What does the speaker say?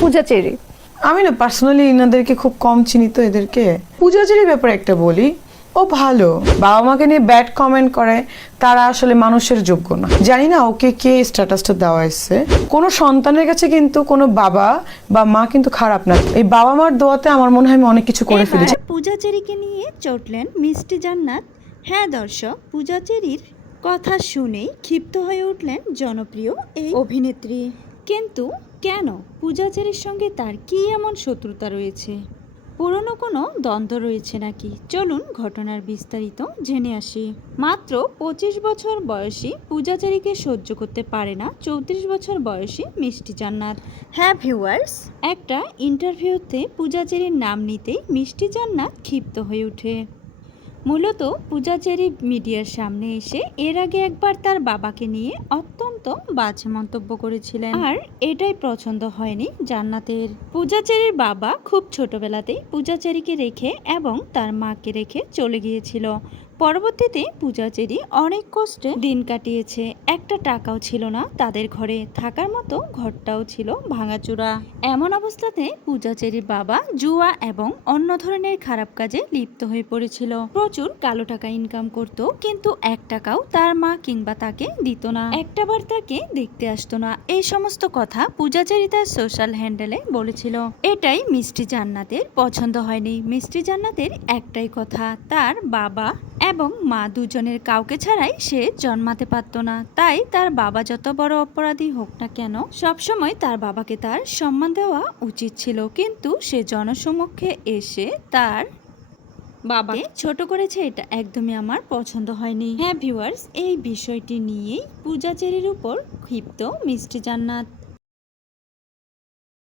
পূজা cherry. আমি না personally এনাদেরকে খুব কম চিনি তো এদেরকে। পূজাচেরির ব্যাপারে একটা বলি, ও ভালো, বাবা মাকে নিয়ে ব্যাড কমেন্ট করে, তারা আসলে মানুষের যোগ্য না। জানি না ওকে কে স্ট্যাটাসটা দেওয়া হয়েছে। কোনো সন্তানের কাছে কিন্তু কোনো বাবা বা মা কিন্তু খারাপ না। এই বাবা মার দোয়াতে আমার মনে হয় আমি অনেক কিছু করে ফেলেছি। পূজা চেরিকে নিয়ে চটলেন মিষ্টি জান্নাত। হ্যাঁ দর্শক, পূজা চেরির কথা শুনেই ক্ষিপ্ত হয়ে উঠলেন জনপ্রিয় এই অভিনেত্রী। কিন্তু কেন? পূজা চেরির সঙ্গে তার কী এমন শত্রুতা রয়েছে? পুরনো কোনো দ্বন্দ্ব রয়েছে নাকি? চলুন ঘটনার বিস্তারিত জেনে আসি। মাত্র 25 বছর বয়সী পূজা চেরিকে সহ্য করতে পারে না 34 বছর বয়সী মিষ্টি জান্নাত। হ্যাঁ ভিউয়ার্স, একটা ইন্টারভিউতে পূজা চেরির নাম নিতেই মিষ্টি জান্নাত ক্ষিপ্ত হয়ে ওঠে। মূলত পূজা চেরি মিডিয়ার সামনে এসে এর আগে একবার তার বাবাকে নিয়ে অত্যন্ত বাজে মন্তব্য করেছিলেন, আর এটাই পছন্দ হয়নি জান্নাতের। পূজা চেরির বাবা খুব ছোটবেলাতেই পূজা চেরিকে রেখে এবং তার মাকে রেখে চলে গিয়েছিল। পরবর্তীতে পূজা চেরি অনেক কষ্টে দিন কাটিয়েছে। একটা টাকাও ছিল না তাদের ঘরে, থাকার মতো ঘরটাও ছিল ভাঙাচোরা। এমন অবস্থাতে পূজা চেরির বাবা জুয়া এবং অন্য ধরনের খারাপ কাজে লিপ্ত হয়ে পড়েছিল। প্রচুর কালো টাকা ইনকাম করত, কিন্তু 1 টাকাও তার মা কিংবা তাকে দিত না, একটাবার তাকে দেখতে আসতো না। এই সমস্ত কথা পূজা চেরি তার সোশ্যাল হ্যান্ডেলে বলেছিল। এটাই মিষ্টি জান্নাতের পছন্দ হয়নি। মিষ্টি জান্নাতের একটাই কথা, তার বাবা এবং মা দুজনের কাউকে ছাড়াই সে জন্মাতে পারত না। তাই তার বাবা যত বড় অপরাধী হোক না কেন, সবসময় তার বাবাকে তার সম্মান দেওয়া উচিত ছিল। কিন্তু সে জনসমক্ষে এসে তার বাবাকে ছোট করেছে, এটা একদমই আমার পছন্দ হয়নি। হ্যাঁ ভিউয়ার্স, এই বিষয়টি নিয়েই পূজা চেরির উপর ক্ষিপ্ত মিষ্টি জান্নাত।